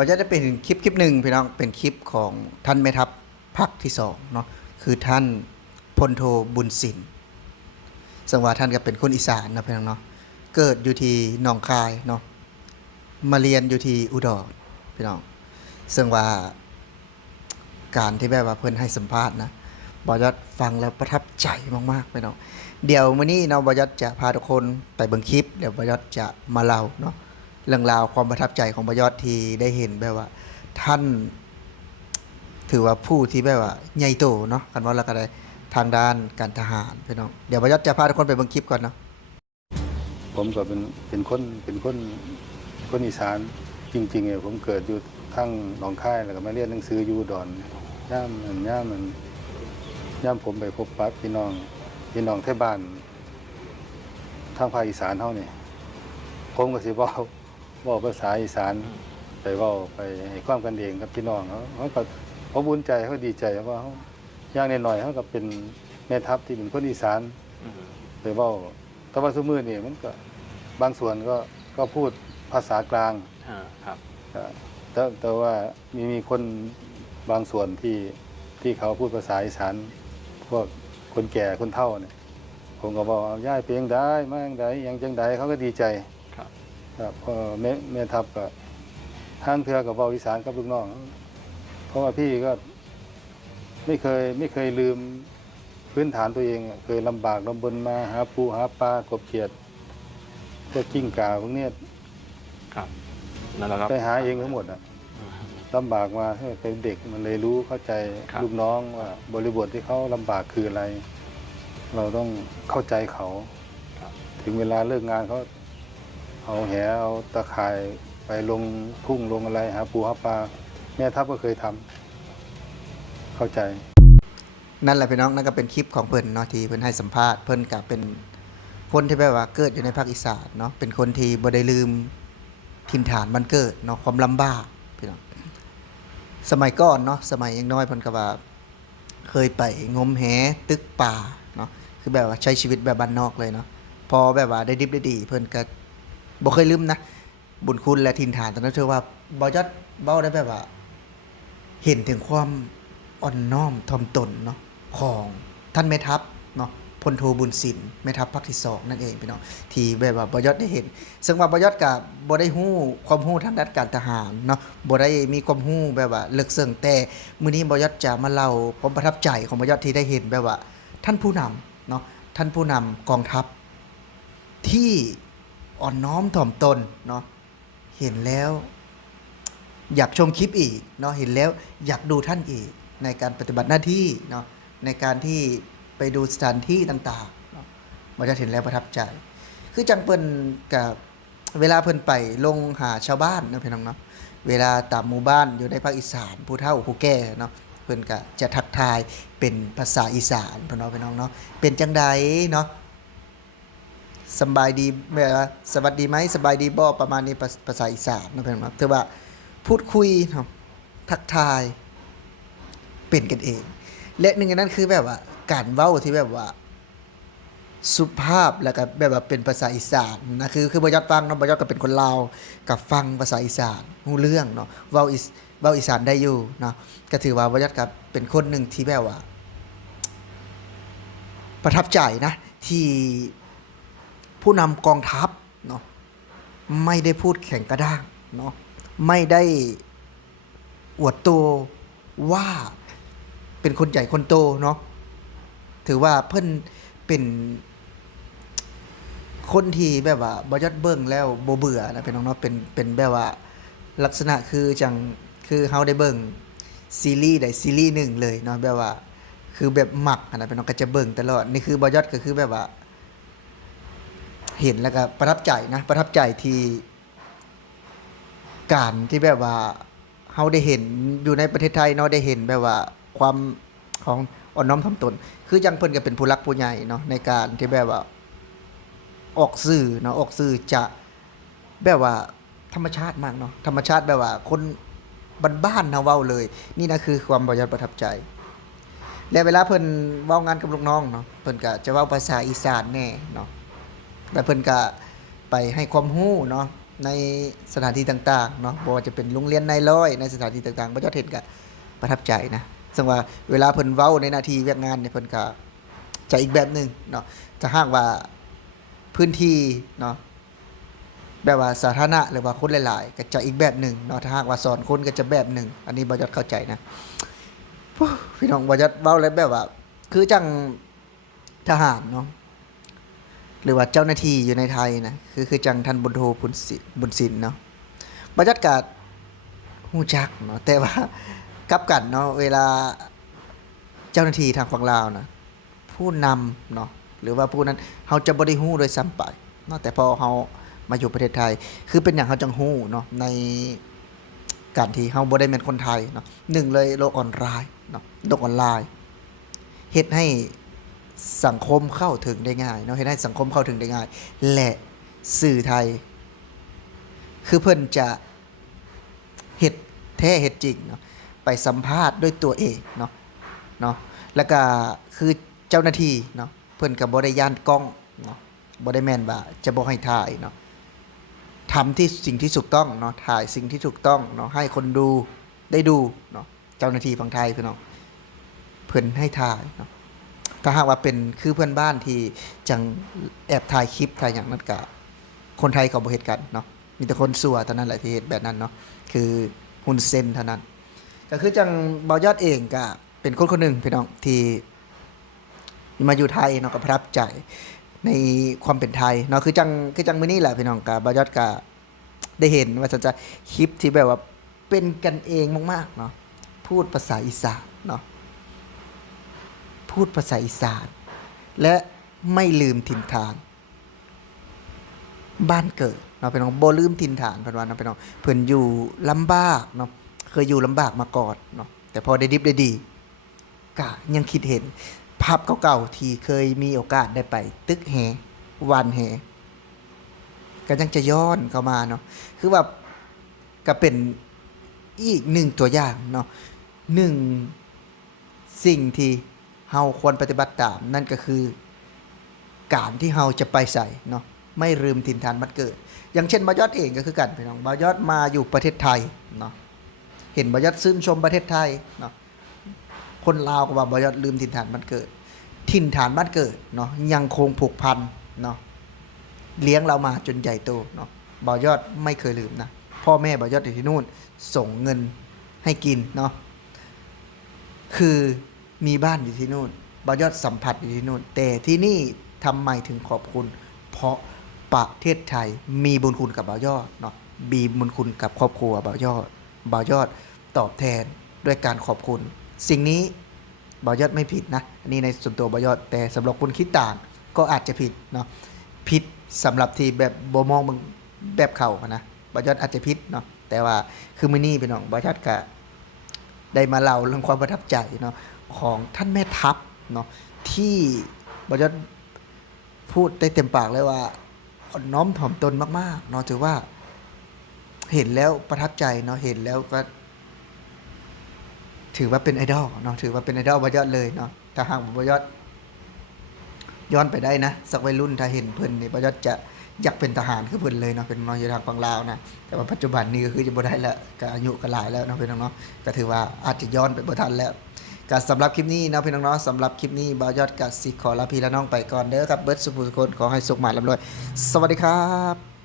มันจะได้เป็นคลิปหนึ่งพี่น้องเป็นคลิปของท่านแม่ทัพภาคที่2เนาะคือท่านพลโทบุญสินซึ่งว่าท่านก็เป็นคนอีสานนะพี่น้องเนาะเกิดอยู่ที่หนองคายเนาะมาเรียนอยู่ที่อุดรพี่น้องซึ่งว่าการที่แบบว่าเพิ่นให้สัมภาษณ์นะบอยอดฟังแล้วประทับใจมากๆพี่น้องเดี๋ยวมื้อนี้เนาะบอยอดจะพาทุกคนไปเบิ่งคลิปเดี๋ยวบอยอดจะมาเล่าเนาะเรื่องราวความประทับใจของบอยอดที่ได้เห็นแบบว่าท่านถือว่าผู้ที่แบบว่าใหญ่โตเนาะกันว่าแล้วก็ได้ทางด้านการทหารพี่น้องเดี๋ยวบอยอดจะพาทุกคนไปเบิ่งคลิปก่อนเนาะผมก็เป็นคนอีสานจริงๆผมเกิดอยู่ทั้งหนองคายแล้วก็มาเรียนหนังสืออยู่ดอนย่ามผมไปพบปะพี่น้องแถวบ้านทางภาคอีสานเฮานี่ผมก็สิเว้าภาษาอีสานไปเว้าไปให้ความกันเองกับพี่น้องเขาก็เขาบุญใจเขาดีใจว่าเขาอย่างน้อยๆเขาก็เป็นแม่ทัพที่เป็นคนอีสานไปเว้าแต่ว่าซุมื้อนี่มันก็บางส่วนก็พูดภาษากลางครับแต่ว่ามีคนบางส่วนที่เขาพูดภาษาอีสานพวกคนแก่คนเฒ่าเนี่ยผมก็บอกย้ายไปยังได้มายังใดยังจังใดเขาก็ดีใจครับแม่ทัพก็ทางเทือกับเว้าอีสานกับลูกน้องเพราะว่าพี่ก็ไม่เคยลืมพื้นฐานตัวเองเคยลำบากลำบนมาหาปูหาปลากบเขียดพวกกิ้งก่าพวกนี้ครับนั่นแหละครับไปหาเองทั้งหมดลำบากมาเป็นเด็กมันเลยรู้เข้าใจลูกน้องว่าบริบทที่เขาลำบากคืออะไรเราต้องเข้าใจเขาถึงเวลาเลิกงานเขาเอาแหเอาตะข่ายไปลงทุ่งลงอะไรหาปูหาปลาแม่ทัพก็เคยทำเข้าใจนั่นแหละพี่น้องนั่นก็เป็นคลิปของเพิ่นเนาะที่เพิ่นให้สัมภาษณ์เพิ่นก็เป็นคนที่แบบว่าเกิดอยู่ในภาคอีสานเนาะเป็นคนที่บ่ได้ลืมถิ่นฐานบ้านเกิดเนาะความลำบากพี่น้องสมัยก่อนเนาะสมัยยังน้อยเพิ่นก็ว่าเคยไปงมแหตึกป่าเนาะคือแบบว่าใช้ชีวิตแบบบ้านนอกเลยเนาะพอแบบว่าได้ดิบได้ดีเพิ่นก็บ่เคยลืมนะบุญคุณและถิ่นฐานตอนนั้นเธอว่าบ่จัดเว้าได้แบบว่าเห็นถึงความอ่อนน้อมถ่อมตนเนาะของท่านแม่ทัพเนาะพลโทบุญสินแม่ทัพภาคที่2นั่นเองพี่น้องที่แบบว่าบ่ยอดได้เห็นซึ่งว่าบ่ยอดก็บ่ได้ฮู้ความรู้ทางด้านการทหารเนาะบ่ได้มีความรู้แบบว่าลึกซึ้งแต่มื้อนี้บ่ยอดจะมาเล่าความประทับใจของบ่ยอดที่ได้เห็นแบบว่าท่านผู้นำเนาะท่านผู้นำกองทัพที่อ่อนน้อมถ่อมตนเนาะเห็นแล้วอยากชมคลิปอีกเนาะเห็นแล้วอยากดูท่านอีกในการปฏิบัติหน้าที่เนาะในการที่ไปดูสถานที่ต่างๆเนาะมันจะเห็นแล้วประทับใจคือจังเพิ่นกับเวลาเพิ่นไปลงหาชาวบ้านนะพี่น้องเนาะเวลาตามหมู่บ้านอยู่ในภาคอีสานผู้เฒ่าผู้แก่เนาะเพิ่นก็จะทักทายเป็นภาษาอีสานพี่น้องเนาะเป็นจังใดเนาะสบายดีแบบว่าสวัสดีไหมสบายดีบ่ประมาณนี้ภาษาอีสานนะพี่น้องถือว่าพูดคุยเนาะทักทายเป็นกันเองและหนึ่งในนั้นคือแบบว่าการเว้าที่แบบว่าสุภาพแล้วก็แบบว่าเป็นภาษาอีสานนะคือบ่ยอดฟังเนาะบ่ยอดก็เป็นคนลาวกับฟังภาษาอีสานรู้เรื่องเนาะเว้าอีสานได้อยู่เนาะก็ถือว่าบ่ยอดก็เป็นคนหนึ่งที่แบบว่าประทับใจนะที่ผู้นำกองทัพเนาะไม่ได้พูดแข็งกระด้างเนาะไม่ได้อวดตัวว่าเป็นคนใหญ่คนโตเนาะถือว่าเพิ่นเป็นคนที่แบบว่าบ่ยอดเบิ่งแล้วบ่เบื่อนะพี่น้องเนาะเป็นแบบว่าลักษณะคือจังคือเฮาได้เบิ่งซีรีส์ใดซีรีส์หนึ่งเลยเนาะแบบว่าคือแบบมักนะพี่น้องก็จะเบิ่งตลอดนี่คือบ่ยอดก็คือแบบว่าเห็นแล้วก็ประทับใจนะประทับใจที่การที่แบบว่าเฮาได้เห็นอยู่ในประเทศไทยเนาะได้เห็นแบบว่าความของอ่อนน้อมถ่อมตนคือจังเพิ่นก็เป็นผู้หลักผู้ใหญ่เนาะในการที่แบบว่าออกสื่อเนาะออกสื่อจะแบบว่าธรรมชาติมากเนาะธรรมชาติแบบว่าคนบ้านๆนะเว้าเลยนี่นะคือความบ่ยอดประทับใจและเวลาเพิ่นเว้างานกับลูกน้องเนาะเพิ่นก็จะเว้าภาษาอีสานแน่เนาะแล้วเพิ่นก็ไปให้ความรู้เนาะ ในสถานที่ต่างๆเนาะบ่ว่าจะเป็นโรงเรียนนายร้อยในสถานที่ต่างๆบ่ยอดเห็นก็ประทับใจนะซึ่งว่าเวลาเพิ่นเว้าในหน้าที่เวียกงานเนี่ยเพิ่นก็จะอีกแบบหนึงเนาะถ้าหากว่าพื้นที่เนาะแบบว่าสาธารณะหรือว่าคนหลายๆก็จะอีกแบบหนึ่งเนาะถ้าหากว่าสอนคนก็จะแบบหนึ่งอันนี้บ่ยอดเข้าใจนะพี่น้องบ่ยอดเว้าแล้วแบบว่าคือจังทหารเนาะหรือว่าเจ้าหน้าที่อยู่ในไทยนะคือจังท่านบุญโทบุญสินเนาะบ่ยอดก็ฮู้จักเนาะแต่ว่ากลับกันเนาะเวลาเจ้าหน้าที่ทางฝั่งลาวนะผู้นำเนาะหรือว่าผู้นั้นเฮาจะบ่ได้ฮู้โดยซ้ำไปเนาะแต่พอเฮามาอยู่ประเทศไทยคือเป็นอย่างเฮาจังฮู้เนาะในการที่เฮาบ่ได้แม่นคนไทยเนาะหนึ่งเลยโลกออนไลน์เนาะโลกออนไลน์เฮ็ดให้สังคมเข้าถึงได้ง่ายเนาะเฮ็ดให้สังคมเข้าถึงได้ง่ายและสื่อไทยคือเพิ่นจะเฮ็ดแท้เฮ็ดจริงเนาะไปสัมภาษณ์ด้วยตัวเองเนาะแล้วก็คือเจ้าหน้าที่เนาะเพิ่นก็บ่ได้ย่านกล้องเนาะบ่ได้แม่นว่าจะบ่ให้ถ่ายเนาะทำที่สิ่งที่ถูกต้องเนาะถ่ายสิ่งที่ถูกต้องเนาะให้คนดูได้ดูเนาะเจ้าหน้าที่ฝั่งไทยพี่น้องเพิ่นให้ถ่ายเนาะถ้าหากว่าเป็นคือเพื่อนบ้านที่จังแอบถ่ายคลิปถ่ายอย่างนั้นก็คนไทยเขาบ่เฮ็ดกันเนาะมีแต่คนซั่วเท่านั้นแหละที่เฮ็ดแบบนั้นเนาะคือฮุนเซนเท่านั้นก็คือจังเบายอดเองก็เป็นคนคนหนึ่งพี่น้องที่มาอยู่ไทยเนาะก็ประทับใจในความเป็นไทยเนาะคือจังมื้อนี้แหละพี่น้องก็เบายอดก็ได้เห็นว่าจะคลิปที่แบบว่าเป็นกันเองมากๆเนาะพูดภาษาอีสานเนาะพูดภาษาอีสานและไม่ลืมถิ่นฐานบ้านเกิดเนาะพี่น้องบ่ลืมถิ่นฐานเพิ่นว่าเนาะพี่น้องเพิ่นอยู่ลำบากเนาะเคยอยู่ลำบากมาก่อนเนาะแต่พอได้ดิบได้ดีก็ยังคิดเห็นภาพเก่าๆที่เคยมีโอกาสได้ไปตึกแหวานแหก็ยังจะย้อนเข้ามาเนาะคือว่าก็เป็นอีกหนึ่งตัวอย่างเนาะหนึ่งสิ่งที่เฮาควรปฏิบัติตามนั่นก็คือการที่เฮาจะไปใส่เนาะไม่ลืมถิ่นฐานบ้านเกิดอย่างเช่นบ่ยอดเองก็คือกันพี่น้องบ่ยอดมาอยู่ประเทศไทยเนาะเห็นบ่ยอดชื่นชมประเทศไทยเนาะคนลาวก็ว่าบ่ยอดลืมถิ่นฐานบ้านเกิดถิ่นฐานบ้านเกิดเนาะยังคงผูกพันเนาะเลี้ยงเรามาจนใหญ่โตเนาะบ่ยอดไม่เคยลืมนะพ่อแม่บ่ยอดอยู่ที่นู่นส่งเงินให้กินเนาะคือมีบ้านอยู่ที่นู่นบ่ยอดสัมผัสอยู่ที่นู่นแต่ที่นี่ทำไมถึงขอบคุณเพราะประเทศไทยมีบุญคุณกับบ่ยอดเนาะมีบุญคุณกับครอบครัวบ่ยอดตอบแทนด้วยการขอบคุณสิ่งนี้บ่ยอดไม่ผิดนะอันนี้ในส่วนตัวบ่ยอดแต่สำหรับคนคิดต่างก็อาจจะผิดเนาะผิดสำหรับที่แบบบ่มองมึงแบบเขานะบ่ยอดอาจจะผิดเนาะแต่ว่าคือมื้อนี้พี่น้องบ่ยอดก็ได้มาเล่าเรื่องความประทับใจเนาะของท่านแม่ทัพเนาะที่บ่ยอดพูดได้เต็มปากเลยว่าอ่อนน้อมถ่อมตนมากๆเนาะถือว่าเห็นแล้วประทับใจเนาะเห็นแล้วก็ถือว่าเป็นไอดอลเนาะถือว่าเป็นไอดอลบ่ยอดเลยเนาะถ้าหากบ่ยอดย้อนไปได้นะสักวัยรุ่นถ้าเห็นเพิ่นนี่บ่ยอดจะอยากเป็นทหารคือเพิ่นเลยเนาะเป็นมาอยู่ทางฝั่งลาวนะแต่ว่าปัจจุบันนี้ก็คือจะบ่ได้แล้วก็อายุก็หลายแล้วเนาะพี่น้องเนาะก็ถือว่าอาจจะย้อนไปบ่ทันแล้วก็สำหรับคลิปนี้เนาะพี่น้องเนาะสำหรับคลิปนี้บ่าวยอดก็สิขอลาพี่และน้องไปก่อนเด้อครับเบิดสุขสุขคนขอให้สุขหมานร่ำรวยสวัสดีครับ